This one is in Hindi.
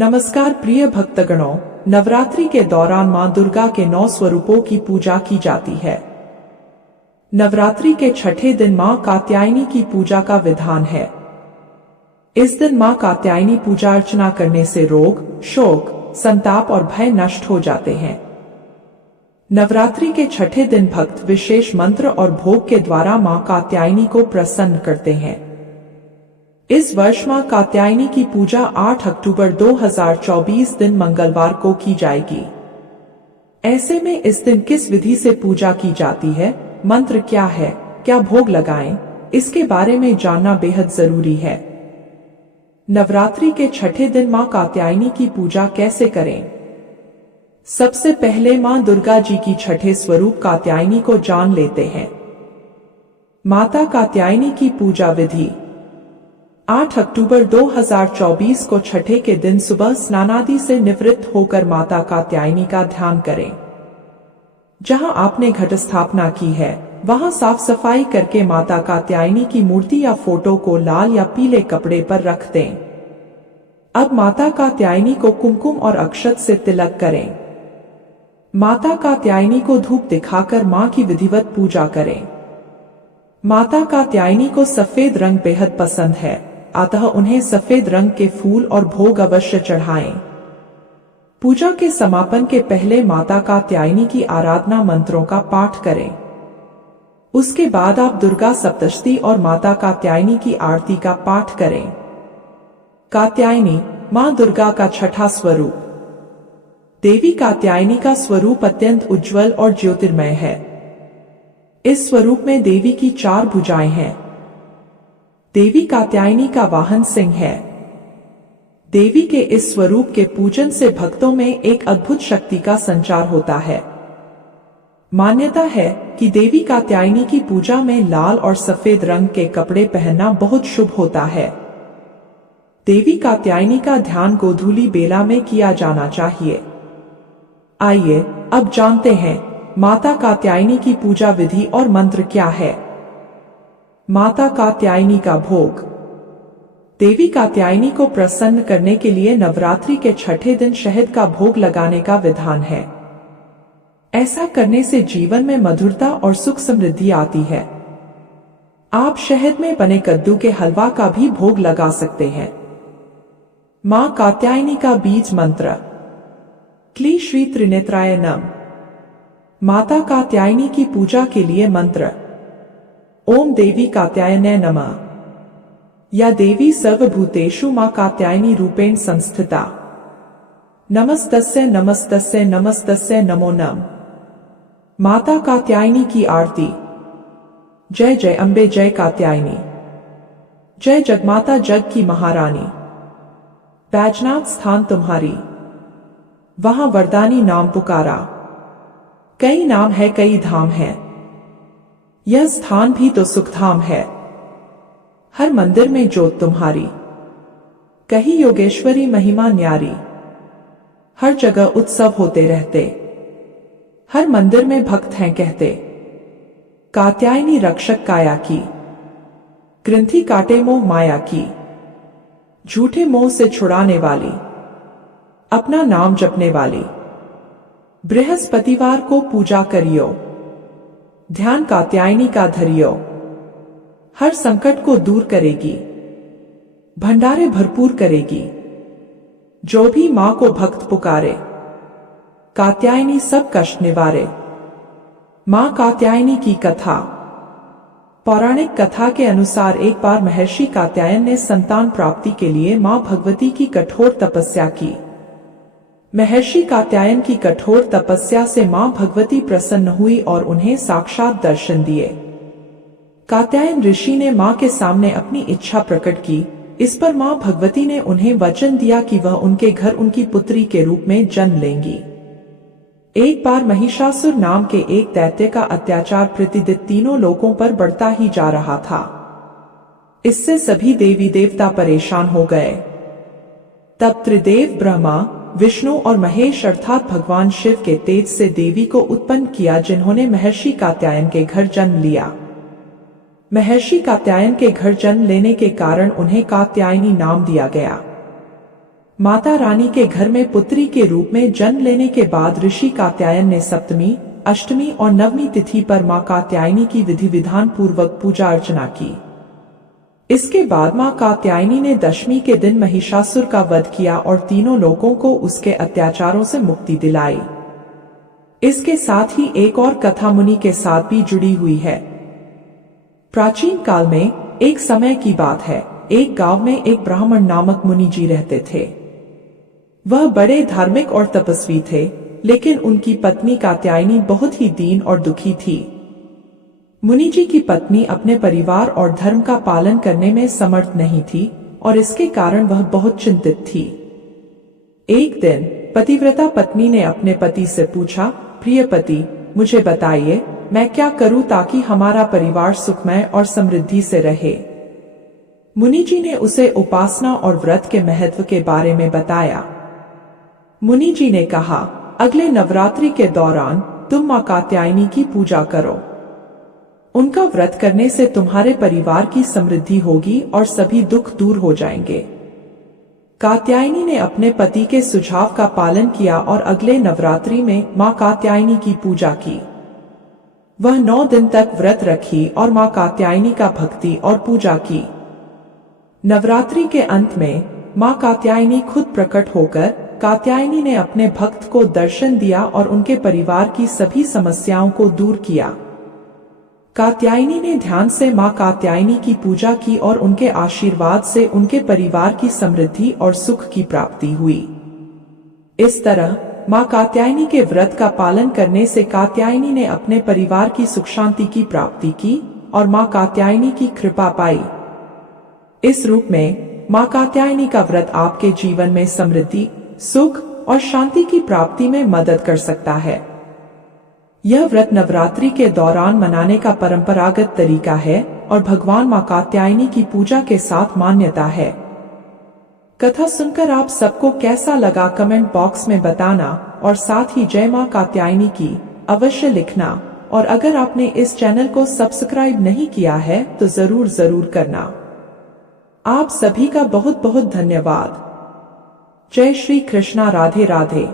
नमस्कार प्रिय भक्तगणों, नवरात्रि के दौरान मां दुर्गा के 9 स्वरूपों की पूजा की जाती है। नवरात्रि के छठे दिन मां कात्यायनी की पूजा का विधान है। इस दिन मां कात्यायनी पूजा अर्चना करने से रोग, शोक, संताप और भय नष्ट हो जाते हैं। नवरात्रि के छठे दिन भक्त विशेष मंत्र और भोग के द्वारा मां कात्यायनी को प्रसन्न करते हैं। इस वर्ष मां कात्यायनी की पूजा 8 अक्टूबर 2024 दिन मंगलवार को की जाएगी। ऐसे में इस दिन किस विधि से पूजा की जाती है, मंत्र क्या है, क्या भोग लगाएं, इसके बारे में जानना बेहद जरूरी है। नवरात्रि के छठे दिन मां कात्यायनी की पूजा कैसे करें? सबसे पहले मां दुर्गा जी की छठे स्वरूप कात्यायनी को जान लेते हैं। माता कात्यायनी की पूजा विधि। 8 अक्टूबर 2024 को छठे के दिन सुबह स्नानादि से निवृत्त होकर माता कात्यायनी का ध्यान करें। जहां आपने घट स्थापना की है, वहां साफ सफाई करके माता कात्यायनी की मूर्ति या फोटो को लाल या पीले कपड़े पर रख दें। अब माता कात्यायनी को कुमकुम और अक्षत से तिलक करें। माता कात्यायनी को धूप दिखाकर मां की विधिवत पूजा करें। माता कात्यायनी को सफेद रंग बेहद पसंद है, अतः उन्हें सफेद रंग के फूल और भोग अवश्य चढ़ाएं। पूजा के समापन के पहले माता कात्यायनी की आराधना मंत्रों का पाठ करें। उसके बाद आप दुर्गा सप्तशती और माता कात्यायनी की आरती का पाठ करें। कात्यायनी मां दुर्गा का छठा स्वरूप। देवी कात्यायनी का स्वरूप अत्यंत उज्जवल और ज्योतिर्मय है। इस स्वरूप में देवी की 4 भुजाएं हैं। देवी कात्यायनी का वाहन सिंह है। देवी के इस स्वरूप के पूजन से भक्तों में एक अद्भुत शक्ति का संचार होता है। मान्यता है कि देवी कात्यायनी की पूजा में लाल और सफेद रंग के कपड़े पहनना बहुत शुभ होता है। देवी कात्यायनी का ध्यान गोधूली बेला में किया जाना चाहिए। आइए अब जानते हैं माता कात्यायनी की पूजा विधि और मंत्र क्या है। माता कात्यायनी का भोग। देवी कात्यायनी को प्रसन्न करने के लिए नवरात्रि के छठे दिन शहद का भोग लगाने का विधान है। ऐसा करने से जीवन में मधुरता और सुख समृद्धि आती है। आप शहद में बने कद्दू के हलवा का भी भोग लगा सकते हैं। मां कात्यायनी का बीज मंत्र। क्ली श्री त्रिनेत्राय नमः। माता कात्यायनी की पूजा के लिए मंत्र। ओम देवी कात्यायनै नमः। या देवी सर्वभूतेषु मां कात्यायनी रूपेण संस्थिता। नमस्तस्यै नमस्तस्यै नमस्तस्यै नमो नमः। माता कात्यायनी की आरती। जय जय अम्बे जय कात्यायनी। जय जगमाता जग की महारानी। बैजनाथ स्थान तुम्हारी, वहां वरदानी नाम पुकारा। कई नाम है कई धाम है, यह स्थान भी तो सुखधाम है। हर मंदिर में जोत तुम्हारी, कही योगेश्वरी महिमा न्यारी। हर जगह उत्सव होते रहते, हर मंदिर में भक्त हैं कहते। कात्यायनी रक्षक काया की, ग्रंथि काटे मोह माया की। झूठे मोह से छुड़ाने वाली, अपना नाम जपने वाली। बृहस्पतिवार को पूजा करियो, ध्यान कात्यायनी का धरियो। हर संकट को दूर करेगी, भंडारे भरपूर करेगी। जो भी मां को भक्त पुकारे, कात्यायनी सब कष्ट निवारे। मां कात्यायनी की कथा। पौराणिक कथा के अनुसार एक बार महर्षि कात्यायन ने संतान प्राप्ति के लिए मां भगवती की कठोर तपस्या की। महर्षि कात्यायन की कठोर तपस्या से मां भगवती प्रसन्न हुई और उन्हें साक्षात दर्शन दिए। कात्यायन ऋषि ने मां के सामने अपनी इच्छा प्रकट की। इस पर मां भगवती ने उन्हें वचन दिया कि वह उनके घर उनकी पुत्री के रूप में जन्म लेंगी। एक बार महिषासुर नाम के एक दैत्य का अत्याचार प्रतिदिन तीनों लोकों पर बढ़ता ही जा रहा था। इससे सभी देवी देवता परेशान हो गए। तब त्रिदेव ब्रह्मा, विष्णु और महेश अर्थात भगवान शिव के तेज से देवी को उत्पन्न किया, जिन्होंने महर्षि कात्यायन के घर जन्म लिया। महर्षि कात्यायन के घर जन्म लेने के कारण उन्हें कात्यायनी नाम दिया गया। माता रानी के घर में पुत्री के रूप में जन्म लेने के बाद ऋषि कात्यायन ने सप्तमी, अष्टमी और नवमी तिथि पर मां कात्यायनी की विधि विधान पूर्वक पूजा अर्चना की। इसके बाद मां कात्यायनी ने दशमी के दिन महिषासुर का वध किया और तीनों लोगों को उसके अत्याचारों से मुक्ति दिलाई। इसके साथ ही एक और कथा मुनि के साथ भी जुड़ी हुई है। प्राचीन काल में एक समय की बात है, एक गांव में एक ब्राह्मण नामक मुनि जी रहते थे। वह बड़े धार्मिक और तपस्वी थे, लेकिन उनकी पत्नी कात्यायनी बहुत ही दीन और दुखी थी। मुनि जी की पत्नी अपने परिवार और धर्म का पालन करने में समर्थ नहीं थी और इसके कारण वह बहुत चिंतित थी। एक दिन पतिव्रता पत्नी ने अपने पति से पूछा, प्रिय पति, मुझे बताइए मैं क्या करूं ताकि हमारा परिवार सुखमय और समृद्धि से रहे। मुनि जी ने उसे उपासना और व्रत के महत्व के बारे में बताया। मुनि जी ने कहा, अगले नवरात्रि के दौरान तुम मां कात्यायनी की पूजा करो। उनका व्रत करने से तुम्हारे परिवार की समृद्धि होगी और सभी दुख दूर हो जाएंगे। कात्यायनी ने अपने पति के सुझाव का पालन किया और अगले नवरात्रि में मां कात्यायनी की पूजा की। वह 9 दिन तक व्रत रखी और मां कात्यायनी का भक्ति और पूजा की। नवरात्रि के अंत में मां कात्यायनी खुद प्रकट होकर कात्यायनी ने अपने भक्त को दर्शन दिया और उनके परिवार की सभी समस्याओं को दूर किया। कात्यायनी ने ध्यान से मां कात्यायनी की पूजा की और उनके आशीर्वाद से उनके परिवार की समृद्धि और सुख की प्राप्ति हुई। इस तरह मां कात्यायनी के व्रत का पालन करने से कात्यायनी ने अपने परिवार की सुख शांति की प्राप्ति की और मां कात्यायनी की कृपा पाई। इस रूप में मां कात्यायनी का व्रत आपके जीवन में समृद्धि, सुख और शांति की प्राप्ति में मदद कर सकता है। यह व्रत नवरात्रि के दौरान मनाने का परंपरागत तरीका है और भगवान मां कात्यायनी की पूजा के साथ मान्यता है। कथा सुनकर आप सबको कैसा लगा कमेंट बॉक्स में बताना और साथ ही जय मां कात्यायनी की अवश्य लिखना। और अगर आपने इस चैनल को सब्सक्राइब नहीं किया है तो जरूर करना। आप सभी का बहुत बहुत धन्यवाद। जय श्री कृष्णा, राधे राधे।